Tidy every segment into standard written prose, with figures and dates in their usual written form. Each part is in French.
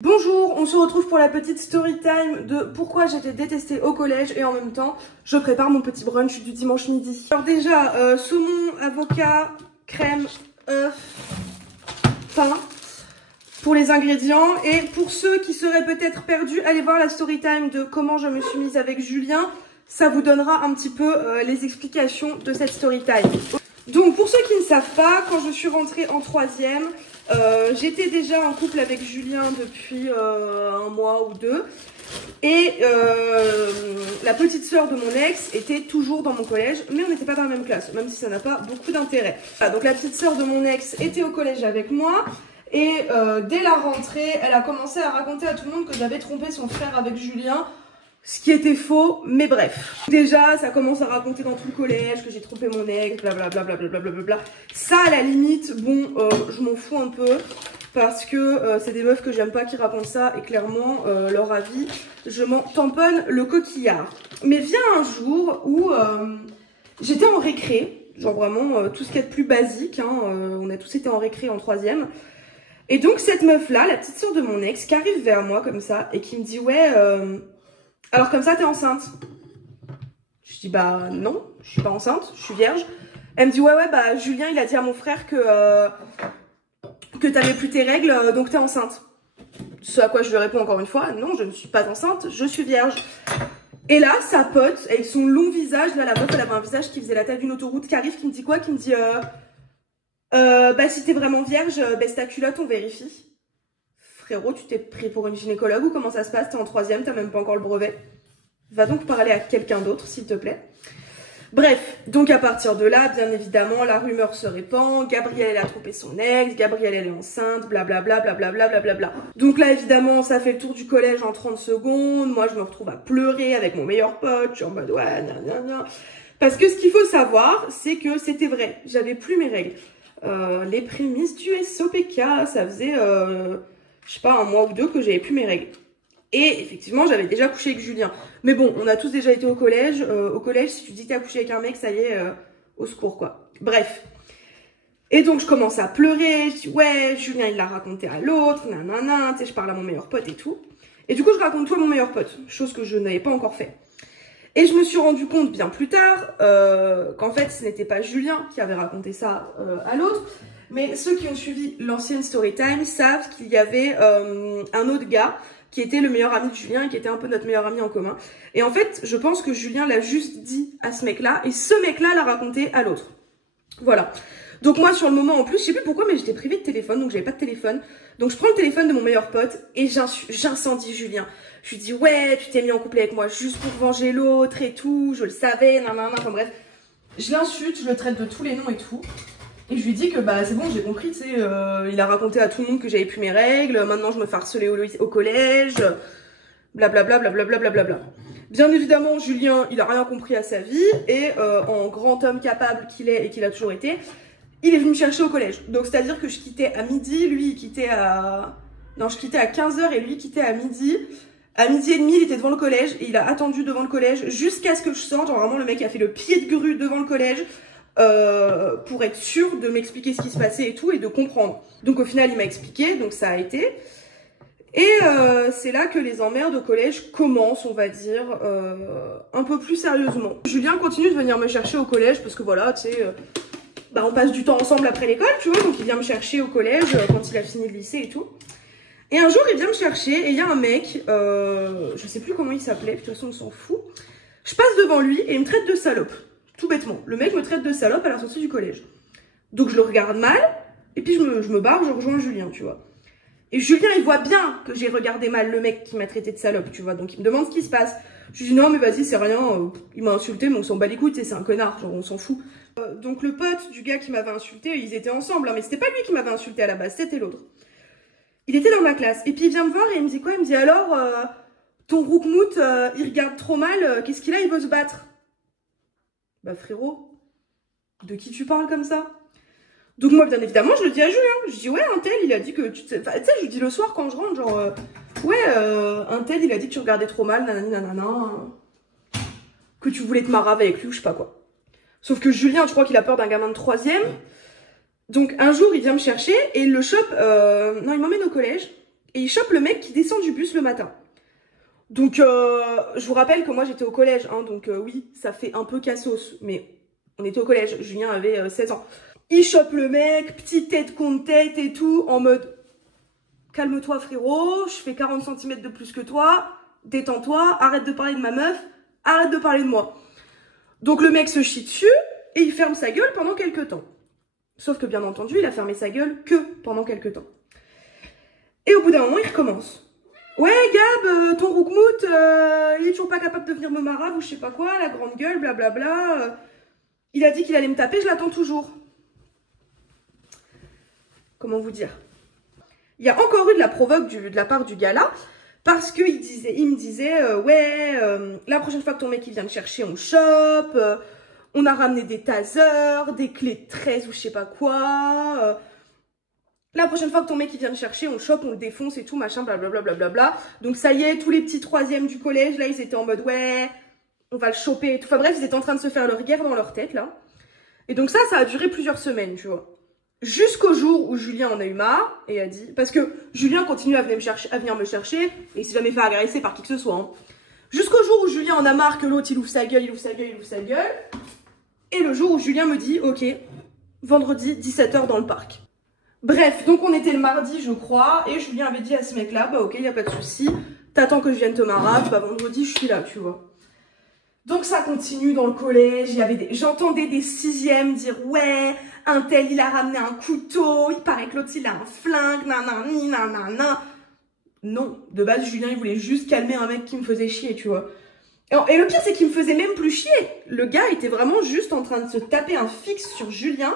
Bonjour, on se retrouve pour la petite story time de pourquoi j'étais détestée au collège et en même temps je prépare mon petit brunch du dimanche midi. Alors déjà, saumon, avocat, crème, œuf, pain pour les ingrédients. Et pour ceux qui seraient peut-être perdus, allez voir la story time de comment je me suis mise avec Julien. Ça vous donnera un petit peu les explications de cette story time. Donc pour ceux qui ne savent pas, quand je suis rentrée en 3e, j'étais déjà en couple avec Julien depuis un mois ou deux. Et la petite sœur de mon ex était toujours dans mon collège, mais on n'était pas dans la même classe, même si ça n'a pas beaucoup d'intérêt. Voilà, donc la petite sœur de mon ex était au collège avec moi. Et dès la rentrée, elle a commencé à raconter à tout le monde que j'avais trompé son frère avec Julien. Ce qui était faux, mais bref. Déjà, ça commence à raconter dans tout le collège que j'ai trompé mon ex, blablabla, blablabla. Ça, à la limite, bon, je m'en fous un peu. Parce que c'est des meufs que j'aime pas qui racontent ça. Et clairement, leur avis, je m'en tamponne le coquillard. Mais vient un jour où j'étais en récré. Genre vraiment, tout ce qu'il y a de plus basique. Hein, on a tous été en récré en 3e. Et donc, cette meuf-là, la petite sœur de mon ex, qui arrive vers moi comme ça et qui me dit « Ouais... alors comme ça, t'es enceinte ?» Je dis bah non, je suis pas enceinte, je suis vierge. Elle me dit ouais bah Julien il a dit à mon frère que t'avais plus tes règles donc t'es enceinte. Ce à quoi je lui réponds encore une fois non, je ne suis pas enceinte, je suis vierge. Et là sa pote avec son long visage, là la meuf elle avait un visage qui faisait la taille d'une autoroute, qui arrive, qui me dit quoi, qui me dit bah si t'es vraiment vierge, baisse ta culotte, on vérifie. Frérot, tu t'es pris pour une gynécologue ou comment ça se passe? T'es en 3e, t'as même pas encore le brevet. Va donc parler à quelqu'un d'autre, s'il te plaît. Bref, donc à partir de là, bien évidemment, la rumeur se répand. Gabrielle, elle a trompé son ex. Gabrielle, elle est enceinte. Blablabla, blablabla, blablabla. Donc là, évidemment, ça fait le tour du collège en 30 secondes. Moi, je me retrouve à pleurer avec mon meilleur pote. Je suis en mode, ouais, nan. Parce que ce qu'il faut savoir, c'est que c'était vrai. J'avais plus mes règles. Les prémices du SOPK, ça faisait... je sais pas, un mois ou deux que j'avais plus mes règles. Et effectivement, j'avais déjà couché avec Julien. Mais bon, on a tous déjà été au collège. Au collège, si tu dis que t'as couché avec un mec, ça y est, au secours, quoi. Bref. Et donc, je commence à pleurer. Je dis, ouais, Julien, il l'a raconté à l'autre, nanana, tu sais, je parle à mon meilleur pote et tout. Et du coup, je raconte tout à mon meilleur pote, chose que je n'avais pas encore fait. Et je me suis rendu compte bien plus tard qu'en fait, ce n'était pas Julien qui avait raconté ça à l'autre. Mais ceux qui ont suivi l'ancienne Storytime savent qu'il y avait un autre gars qui était le meilleur ami de Julien et qui était un peu notre meilleur ami en commun. Et en fait, je pense que Julien l'a juste dit à ce mec-là et ce mec-là l'a raconté à l'autre. Voilà. Donc moi, sur le moment, en plus, je sais plus pourquoi, mais j'étais privée de téléphone, donc j'avais pas de téléphone. Donc je prends le téléphone de mon meilleur pote et j'incendie Julien. Je lui dis, ouais, tu t'es mis en couple avec moi juste pour venger l'autre et tout, je le savais, nanana, enfin bref. Je l'insulte, je le traite de tous les noms et tout. Et je lui dis que bah c'est bon, j'ai compris, tu sais, il a raconté à tout le monde que j'avais plus mes règles, maintenant je me fais harceler au collège, blablabla, blablabla, blablabla. Bien évidemment, Julien, il a rien compris à sa vie, et en grand homme capable qu'il est et qu'il a toujours été, il est venu me chercher au collège. Donc c'est-à-dire que je quittais à midi, lui il quittait à... Non, je quittais à 15 h et lui il quittait à midi. À midi et demi, il était devant le collège, et il a attendu devant le collège jusqu'à ce que je sorte. Genre vraiment, le mec a fait le pied de grue devant le collège. Pour être sûr de m'expliquer ce qui se passait et tout et de comprendre. Donc au final il m'a expliqué, donc ça a été. Et c'est là que les emmerdes au collège commencent, on va dire, un peu plus sérieusement. Julien continue de venir me chercher au collège parce que voilà, tu sais, bah, on passe du temps ensemble après l'école, tu vois, donc il vient me chercher au collège quand il a fini le lycée et tout. Et un jour il vient me chercher et il y a un mec, je sais plus comment il s'appelait, de toute façon on s'en fout. Je passe devant lui et il me traite de salope. Tout bêtement, le mec me traite de salope à la sortie du collège. Donc je le regarde mal, et puis je me barre, je rejoins Julien, tu vois. Et Julien, il voit bien que j'ai regardé mal le mec qui m'a traité de salope, tu vois. Donc il me demande ce qui se passe. Je lui dis non mais vas-y, c'est rien, il m'a insulté, mais on s'en bat les couilles, c'est un connard, genre on s'en fout. Donc le pote du gars qui m'avait insulté, ils étaient ensemble, hein, mais c'était pas lui qui m'avait insulté à la base, c'était l'autre. Il était dans ma classe, et puis il vient me voir et il me dit quoi? Il me dit alors, ton roukmout, il regarde trop mal, qu'est-ce qu'il a, il veut se battre? Bah frérot, de qui tu parles comme ça? Donc moi bien évidemment je le dis à Julien, je dis ouais un tel il a dit que tu sais, je lui dis le soir quand je rentre genre ouais un tel il a dit que tu regardais trop mal, nanani nanana, que tu voulais te marave avec lui ou je sais pas quoi. Sauf que Julien je crois qu'il a peur d'un gamin de 3e, donc un jour il vient me chercher et il le chope, non il m'emmène au collège et il chope le mec qui descend du bus le matin. Donc, je vous rappelle que moi, j'étais au collège, hein, donc oui, ça fait un peu cassos, mais on était au collège, Julien avait 16 ans. Il chope le mec, petite tête contre tête et tout, en mode « Calme-toi frérot, je fais 40 cm de plus que toi, détends-toi, arrête de parler de ma meuf, arrête de parler de moi. » Donc le mec se chie dessus et il ferme sa gueule pendant quelques temps. Sauf que bien entendu, il a fermé sa gueule que pendant quelques temps. Et au bout d'un moment, il recommence. Ouais, Gab, ton roukmout, il est toujours pas capable de venir me marave ou je sais pas quoi, la grande gueule, blablabla. Il a dit qu'il allait me taper, je l'attends toujours. Comment vous dire? Il y a encore eu de la provoque de la part du gars là, parce qu'il me disait, ouais, la prochaine fois que ton mec il vient me chercher, on chope, on a ramené des tasers, des clés de 13 ou je sais pas quoi. La prochaine fois que ton mec il vient me chercher, on chope, on le défonce et tout, machin, blablabla. Blablabla. Donc ça y est, tous les petits troisièmes du collège, là, ils étaient en mode, ouais, on va le choper et tout. Enfin bref, ils étaient en train de se faire leur guerre dans leur tête, là. Et donc ça a duré plusieurs semaines, tu vois. Jusqu'au jour où Julien en a eu marre et a dit... Parce que Julien continue à venir me chercher et il s'est jamais fait agresser par qui que ce soit. Hein. Jusqu'au jour où Julien en a marre que l'autre il ouvre sa gueule, il ouvre sa gueule, il ouvre sa gueule. Et le jour où Julien me dit, ok, vendredi 17 h dans le parc. Bref, donc on était le mardi, je crois, et Julien avait dit à ce mec-là, bah ok, il n'y a pas de souci, t'attends que je vienne te marave, bah vendredi, je suis là, tu vois. Donc ça continue dans le collège, j'entendais des sixièmes dire, ouais, un tel, il a ramené un couteau, il paraît que l'autre, il a un flingue, nanani, nanana. Non, de base, Julien, il voulait juste calmer un mec qui me faisait chier, tu vois. Et le pire, c'est qu'il me faisait même plus chier. Le gars était vraiment juste en train de se taper un fixe sur Julien,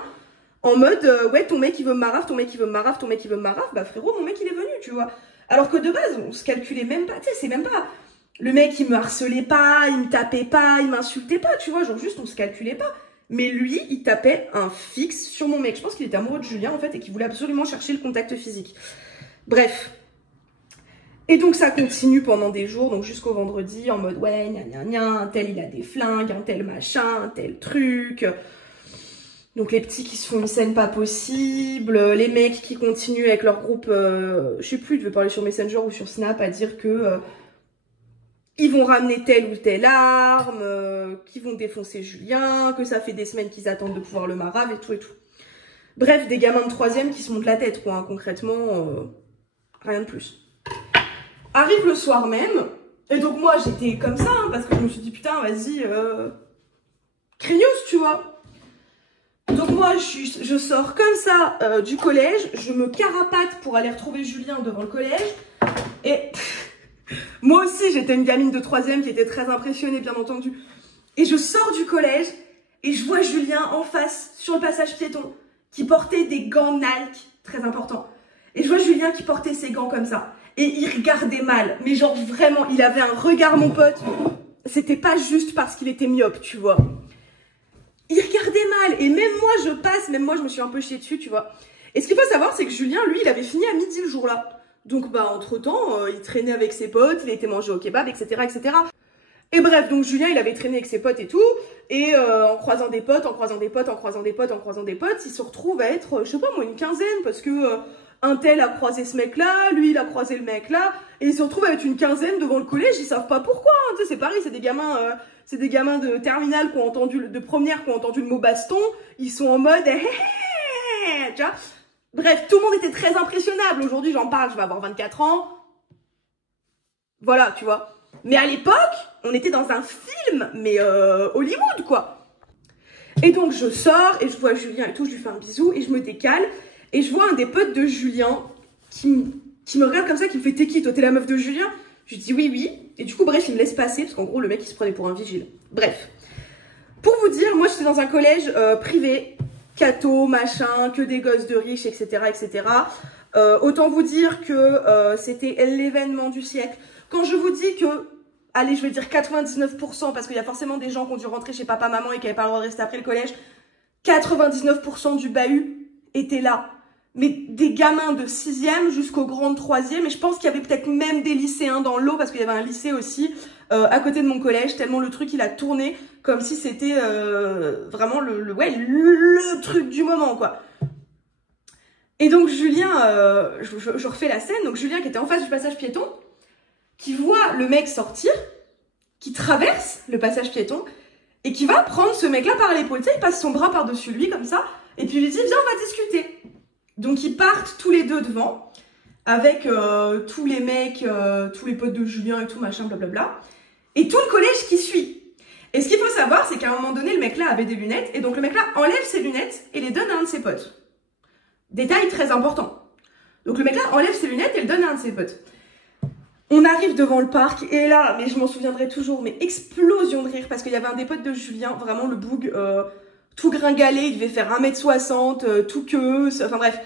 en mode, ouais, ton mec il veut me marave, ton mec il veut me marave, ton mec il veut me marave, bah frérot, mon mec il est venu, tu vois. Alors que de base, on se calculait même pas, tu sais, c'est même pas. Le mec il me harcelait pas, il me tapait pas, il m'insultait pas, tu vois, genre juste on se calculait pas. Mais lui, il tapait un fixe sur mon mec. Je pense qu'il était amoureux de Julien en fait et qu'il voulait absolument chercher le contact physique. Bref. Et donc ça continue pendant des jours, donc jusqu'au vendredi, en mode, ouais, gna gna gna, un tel il a des flingues, un tel machin, un tel truc. Donc les petits qui se font une scène pas possible, les mecs qui continuent avec leur groupe, je sais plus, je vais parler sur Messenger ou sur Snap, à dire que ils vont ramener telle ou telle arme, qu'ils vont défoncer Julien, que ça fait des semaines qu'ils attendent de pouvoir le marave et tout et tout. Bref, des gamins de 3e qui se montent la tête, quoi, hein, concrètement, rien de plus. Arrive le soir même, et donc moi j'étais comme ça, hein, parce que je me suis dit putain, vas-y, craignos, tu vois. Donc moi, je sors comme ça du collège, je me carapate pour aller retrouver Julien devant le collège. Et moi aussi, j'étais une gamine de 3e qui était très impressionnée, bien entendu. Et je sors du collège et je vois Julien en face, sur le passage piéton, qui portait des gants Nike, très important. Et je vois Julien qui portait ses gants comme ça. Et il regardait mal, mais genre vraiment, il avait un regard, mon pote. C'était pas juste parce qu'il était myope, tu vois. Il regardait mal, et même moi je passe, même moi je me suis un peu chiée dessus, tu vois. Et ce qu'il faut savoir, c'est que Julien, lui, il avait fini à midi le jour-là. Donc bah entre temps, il traînait avec ses potes, il était mangé au kebab, etc., etc. Et bref, donc Julien, il avait traîné avec ses potes et tout, et en croisant des potes, en croisant des potes, en croisant des potes, en croisant des potes, il se retrouve à être, je sais pas moi, une quinzaine, parce que un tel a croisé ce mec-là, lui il a croisé le mec-là, et ils se retrouvent à être une quinzaine devant le collège, ils savent pas pourquoi, hein, tu sais, c'est pareil, c'est des gamins de terminale qui ont entendu, de première qui ont entendu le mot baston, ils sont en mode, tu vois. Bref, tout le monde était très impressionnable, aujourd'hui j'en parle, je vais avoir 24 ans, voilà, tu vois. Mais à l'époque, on était dans un film, mais Hollywood, quoi. Et donc, je sors, et je vois Julien et tout, je lui fais un bisou, et je me décale, et je vois un des potes de Julien qui me regarde comme ça, qui me fait « T'es qui, toi, t'es la meuf de Julien ?» Je lui dis « Oui, oui. » Et du coup, bref, il me laisse passer, parce qu'en gros, le mec, il se prenait pour un vigile. Bref. Pour vous dire, moi, j'étais dans un collège privé, catho, machin, que des gosses de riches, etc., etc. Autant vous dire que c'était l'événement du siècle. Quand je vous dis que, allez, je vais dire 99%, parce qu'il y a forcément des gens qui ont dû rentrer chez papa, maman et qui n'avaient pas le droit de rester après le collège, 99% du bahut était là. Mais des gamins de 6e jusqu'au grand 3e, et je pense qu'il y avait peut-être même des lycéens dans l'eau, parce qu'il y avait un lycée aussi à côté de mon collège, tellement le truc il a tourné comme si c'était vraiment le truc du moment, quoi. Et donc Julien, je refais la scène, donc Julien qui était en face du passage piéton, qui voit le mec sortir, qui traverse le passage piéton, et qui va prendre ce mec-là par l'épaule. Tu sais, il passe son bras par-dessus lui, comme ça, et puis il lui dit, viens, on va discuter. Donc ils partent tous les deux devant, avec tous les mecs, tous les potes de Julien et tout, machin, blablabla, et tout le collège qui suit. Et ce qu'il faut savoir, c'est qu'à un moment donné, le mec-là avait des lunettes, et donc le mec-là enlève ses lunettes et les donne à un de ses potes. Détail très important. Donc le mec-là enlève ses lunettes et le donne à un de ses potes. On arrive devant le parc, et là, mais je m'en souviendrai toujours, mais explosion de rire, parce qu'il y avait un des potes de Julien, vraiment le boug, tout gringalé, il devait faire 1m60, tout queue, enfin bref,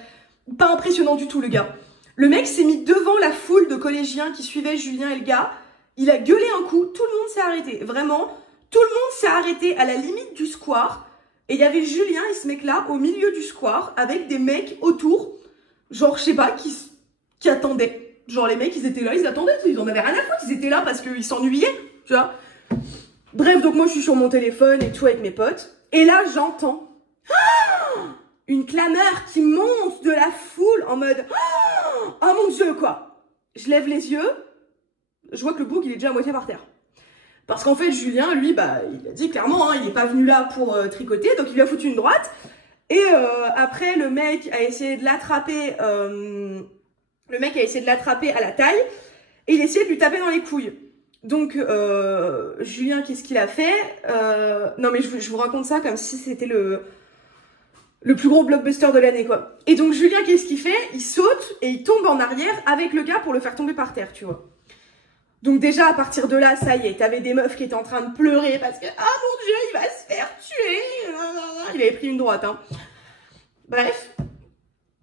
pas impressionnant du tout le gars. Le mec s'est mis devant la foule de collégiens qui suivaient Julien et le gars, il a gueulé un coup, tout le monde s'est arrêté, vraiment, tout le monde s'est arrêté à la limite du square, et il y avait Julien et ce mec-là au milieu du square, avec des mecs autour, genre je sais pas, qui attendaient. Genre les mecs ils étaient là, ils attendaient, ils en avaient rien à foutre, ils étaient là parce qu'ils s'ennuyaient, tu vois. Bref, donc moi je suis sur mon téléphone et tout avec mes potes, et là j'entends une clameur qui monte de la foule en mode oh mon dieu quoi. Je lève les yeux, je vois que le bouc il est déjà à moitié par terre. Parce qu'en fait Julien lui bah il a dit clairement hein, il est pas venu là pour tricoter, donc il lui a foutu une droite. Et après le mec a essayé de l'attraper, le mec a essayé de l'attraper à la taille et il a essayé de lui taper dans les couilles. Donc Julien qu'est-ce qu'il a fait, non mais je vous raconte ça comme si c'était le plus gros blockbuster de l'année quoi. Et donc Julien qu'est-ce qu'il fait, il saute et il tombe en arrière avec le gars pour le faire tomber par terre tu vois. Donc déjà à partir de là ça y est, t'avais des meufs qui étaient en train de pleurer parce que ah mon dieu il va se faire tuer, il avait pris une droite hein. Bref.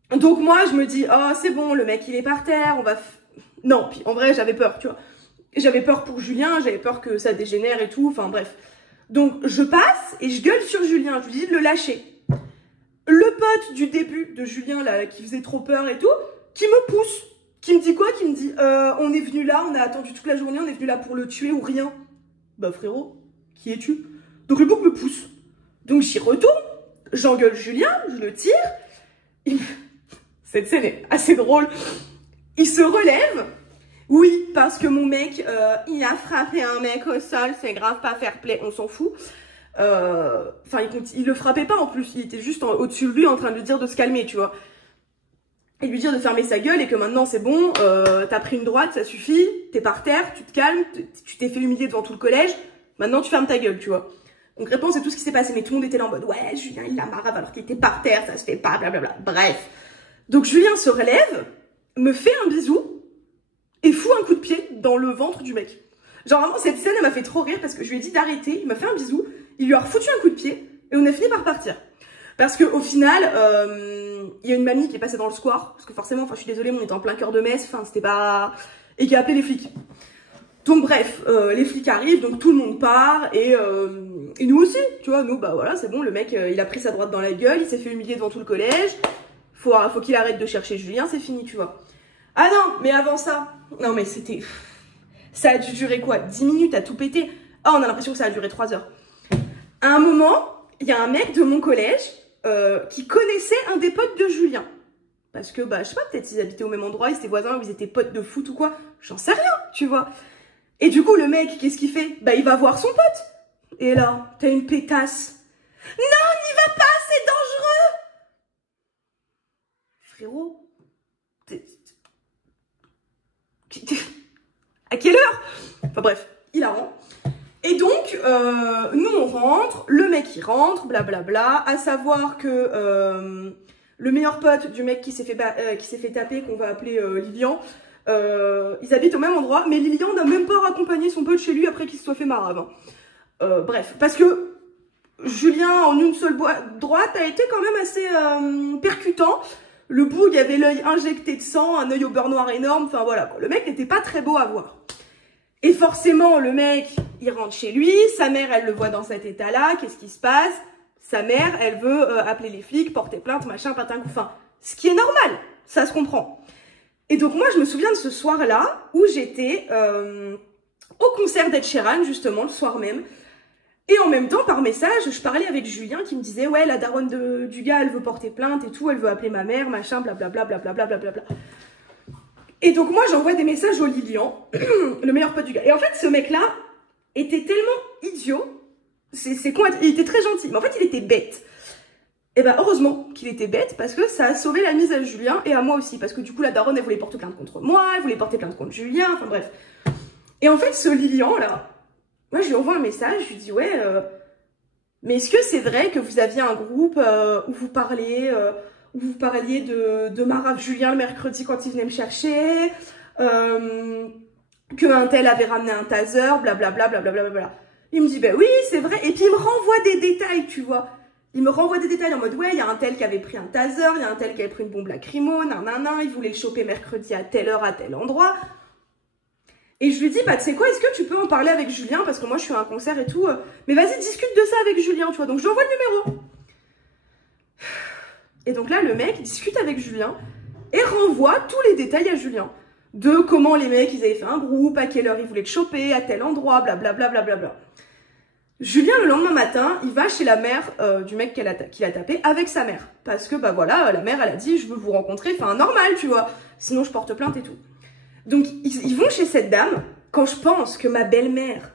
Donc moi je me dis oh c'est bon le mec il est par terre, on va non puis en vrai j'avais peur tu vois. J'avais peur pour Julien, j'avais peur que ça dégénère et tout, enfin bref. Donc je passe et je gueule sur Julien, je lui dis de le lâcher. Le pote du début de Julien là qui faisait trop peur et tout, qui me pousse, qui me dit quoi, qui me dit on est venu là, on a attendu toute la journée, on est venu là pour le tuer ou rien. Bah frérot, qui es-tu? Donc le bouc me pousse. Donc j'y retourne, j'engueule Julien, je le tire. Cette scène est assez drôle. Il se relève. Oui, parce que mon mec, il a frappé un mec au sol, c'est grave, pas fair play, on s'en fout. Enfin, il le frappait pas en plus, il était juste au-dessus de lui en train de lui dire de se calmer, tu vois. Et lui dire de fermer sa gueule et que maintenant c'est bon, t'as pris une droite, ça suffit, t'es par terre, tu te calmes, tu t'es fait humilier devant tout le collège, maintenant tu fermes ta gueule, tu vois. Donc réponse c'est tout ce qui s'est passé, mais tout le monde était là en mode ouais, Julien il l'a marave alors qu'il était par terre, ça se fait pas, blablabla. Bref. Donc Julien se relève, me fait un bisou et fout un coup de pied dans le ventre du mec. Genre vraiment cette scène elle m'a fait trop rire parce que je lui ai dit d'arrêter, il m'a fait un bisou, il lui a refoutu un coup de pied et on a fini par partir. Parce que au final, il y a une mamie qui est passée dans le square, parce que forcément, enfin je suis désolée, mais on était en plein cœur de messe, enfin c'était pas... et qui a appelé les flics. Donc bref, les flics arrivent, donc tout le monde part, et nous aussi, tu vois, nous bah voilà, c'est bon, le mec il a pris sa droite dans la gueule, il s'est fait humilier devant tout le collège, faut qu'il arrête de chercher Julien, c'est fini, tu vois. Ah non, mais avant ça, non mais c'était... Ça a dû durer quoi, 10 minutes à tout péter. Ah, on a l'impression que ça a duré 3 heures. À un moment, il y a un mec de mon collège qui connaissait un des potes de Julien. Parce que, bah, je sais pas, peut-être ils habitaient au même endroit, ils étaient voisins, ou ils étaient potes de foot ou quoi. J'en sais rien, tu vois. Et du coup, le mec, qu'est-ce qu'il fait? Bah, il va voir son pote. Et là, t'as une pétasse. Non, n'y va pas, c'est dangereux. Frérot, à quelle heure? Enfin bref, il rend. Et donc, nous on rentre, le mec il rentre, blablabla, à savoir que le meilleur pote du mec qui s'est fait taper, qu'on va appeler Lilian, ils habitent au même endroit, mais Lilian n'a même pas raccompagné son pote chez lui après qu'il se soit fait marave. Bref, parce que Julien en une seule droite a été quand même assez percutant. Le boug avait l'œil injecté de sang, un œil au beurre noir énorme, enfin voilà quoi. Le mec n'était pas très beau à voir. Et forcément, le mec, il rentre chez lui, sa mère, elle le voit dans cet état-là, qu'est-ce qui se passe? Sa mère, elle veut appeler les flics, porter plainte, machin, patin, coup, enfin, ce qui est normal, ça se comprend. Et donc moi, je me souviens de ce soir-là, où j'étais au concert d'Ed Sheeran, justement, le soir même, Et en même temps, par message, je parlais avec Julien qui me disait « Ouais, la daronne du gars, elle veut porter plainte et tout, elle veut appeler ma mère, machin, blablabla, blablabla, blablabla. » Et donc moi, j'envoie des messages au Lilian, le meilleur pote du gars. Et en fait, ce mec-là était tellement idiot, c'est con, il était très gentil, mais en fait, il était bête. Et ben heureusement qu'il était bête, parce que ça a sauvé la mise à Julien et à moi aussi. Parce que du coup, la daronne, elle voulait porter plainte contre moi, elle voulait porter plainte contre Julien, enfin bref. Et en fait, ce Lilian, là, moi, je lui envoie un message, je lui dis, ouais, mais est-ce que c'est vrai que vous aviez un groupe où vous parliez de Mara Julien le mercredi quand il venait me chercher, qu'un tel avait ramené un taser, blablabla, blablabla. Il me dit, ben oui, c'est vrai. Et puis, il me renvoie des détails, tu vois. Il me renvoie des détails en mode, ouais, il y a un tel qui avait pris un taser, il y a un tel qui avait pris une bombe lacrymo, nanana, il voulait le choper mercredi à telle heure, à tel endroit. Et je lui dis, bah, tu sais quoi, est-ce que tu peux en parler avec Julien? Parce que moi, je suis à un concert et tout. Mais vas-y, discute de ça avec Julien, tu vois. Donc, je lui envoie le numéro. Et donc là, le mec discute avec Julien et renvoie tous les détails à Julien. De comment les mecs, ils avaient fait un groupe, à quelle heure ils voulaient te choper, à tel endroit, blablabla, blablabla. Julien, le lendemain matin, il va chez la mère du mec qu'il a tapé avec sa mère. Parce que, bah voilà, la mère, elle a dit, je veux vous rencontrer, enfin, normal, tu vois. Sinon, je porte plainte et tout. Donc, ils vont chez cette dame. Quand je pense que ma belle-mère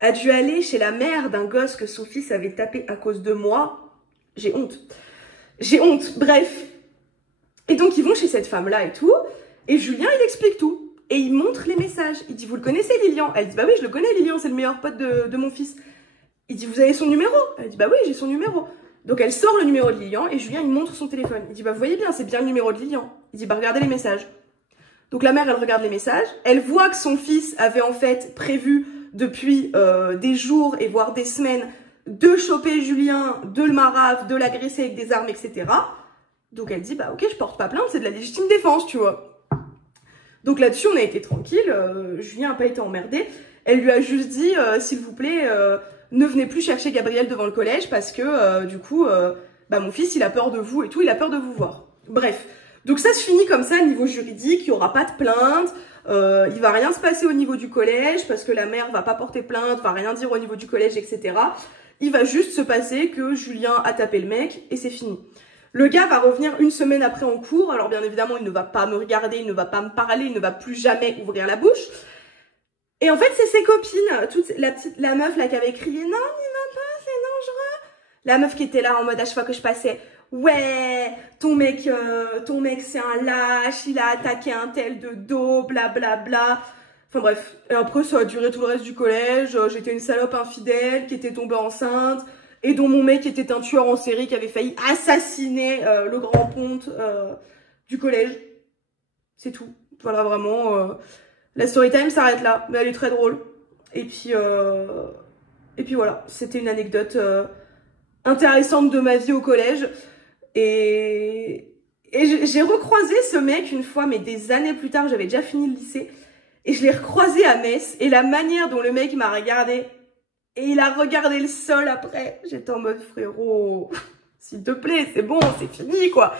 a dû aller chez la mère d'un gosse que son fils avait tapé à cause de moi, j'ai honte. J'ai honte, bref. Et donc, ils vont chez cette femme-là et tout. Et Julien, il explique tout. Et il montre les messages. Il dit, vous le connaissez, Lilian? Elle dit, bah oui, je le connais, Lilian, c'est le meilleur pote de mon fils. Il dit, vous avez son numéro? Elle dit, bah oui, j'ai son numéro. Donc, elle sort le numéro de Lilian et Julien, il montre son téléphone. Il dit, bah vous voyez bien, c'est bien le numéro de Lilian. Il dit, bah regardez les messages. Donc, la mère, elle regarde les messages. Elle voit que son fils avait en fait prévu depuis des jours et voire des semaines de choper Julien, de le marave, de l'agresser avec des armes, etc. Donc, elle dit, bah ok, je porte pas plainte, c'est de la légitime défense, tu vois. Donc, là-dessus, on a été tranquille. Julien n'a pas été emmerdé. Elle lui a juste dit, s'il vous plaît, ne venez plus chercher Gabriel devant le collège parce que, du coup, bah, mon fils, il a peur de vous et tout, il a peur de vous voir. Bref. Donc ça se finit comme ça, niveau juridique, il n'y aura pas de plainte, il va rien se passer au niveau du collège, parce que la mère va pas porter plainte, va rien dire au niveau du collège, etc. Il va juste se passer que Julien a tapé le mec, et c'est fini. Le gars va revenir une semaine après en cours, alors bien évidemment, il ne va pas me regarder, il ne va pas me parler, il ne va plus jamais ouvrir la bouche. Et en fait, c'est ses copines, la meuf là qui avait crié « Non, n'y va pas, c'est dangereux !» La meuf qui était là en mode à chaque fois que je passais « Ouais, ton mec c'est un lâche, il a attaqué un tel de dos, blablabla. » Enfin bref, et après ça a duré tout le reste du collège, j'étais une salope infidèle qui était tombée enceinte, et dont mon mec était un tueur en série qui avait failli assassiner le grand ponte du collège. C'est tout. Voilà, vraiment, la story time s'arrête là, mais elle est très drôle. Et puis voilà, c'était une anecdote intéressante de ma vie au collège. Et j'ai recroisé ce mec une fois, mais des années plus tard, j'avais déjà fini le lycée. Et je l'ai recroisé à Metz. Et la manière dont le mec m'a regardé, et il a regardé le sol après, j'étais en mode frérot, s'il te plaît, c'est bon, c'est fini quoi.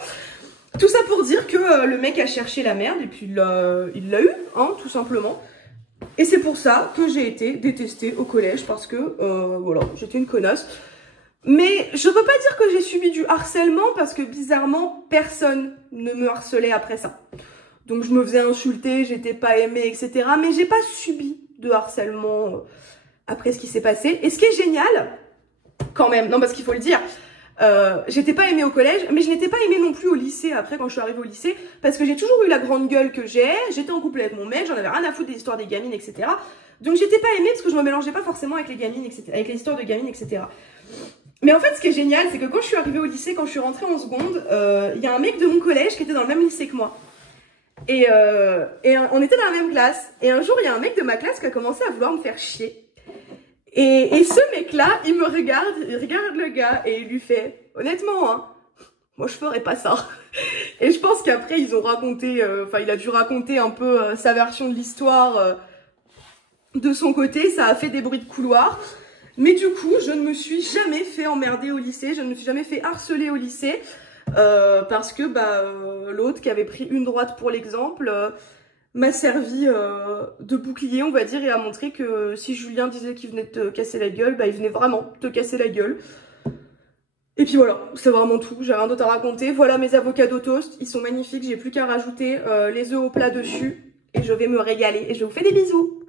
Tout ça pour dire que le mec a cherché la merde et puis il l'a eu, hein, tout simplement. Et c'est pour ça que j'ai été détestée au collège parce que, voilà, j'étais une connasse. Mais je veux pas dire que j'ai subi du harcèlement parce que bizarrement, personne ne me harcelait après ça. Donc je me faisais insulter, j'étais pas aimée, etc. Mais j'ai pas subi de harcèlement après ce qui s'est passé. Et ce qui est génial, quand même, non parce qu'il faut le dire, j'étais pas aimée au collège, mais je n'étais pas aimée non plus au lycée après quand je suis arrivée au lycée, parce que j'ai toujours eu la grande gueule que j'étais en couple avec mon mec, j'en avais rien à foutre des histoires des gamines, etc. Donc j'étais pas aimée parce que je me mélangeais pas forcément avec les gamines, etc., avec les histoires de gamines, etc. Mais en fait, ce qui est génial, c'est que quand je suis arrivée au lycée, quand je suis rentrée en seconde, il y a un mec de mon collège qui était dans le même lycée que moi. Et on était dans la même classe. Et un jour, il y a un mec de ma classe qui a commencé à vouloir me faire chier. Et ce mec-là, il me regarde, il regarde le gars et il lui fait, honnêtement, hein, moi je ferais pas ça. Et je pense qu'après, ils ont raconté, enfin, il a dû raconter un peu sa version de l'histoire de son côté. Ça a fait des bruits de couloir. Mais du coup, je ne me suis jamais fait emmerder au lycée, je ne me suis jamais fait harceler au lycée, parce que l'autre qui avait pris une droite pour l'exemple m'a servi de bouclier, on va dire, et a montré que si Julien disait qu'il venait te casser la gueule, bah il venait vraiment te casser la gueule. Et puis voilà, c'est vraiment tout, j'ai rien d'autre à raconter. Voilà mes avocados toast, ils sont magnifiques, j'ai plus qu'à rajouter les œufs au plat dessus et je vais me régaler et je vous fais des bisous.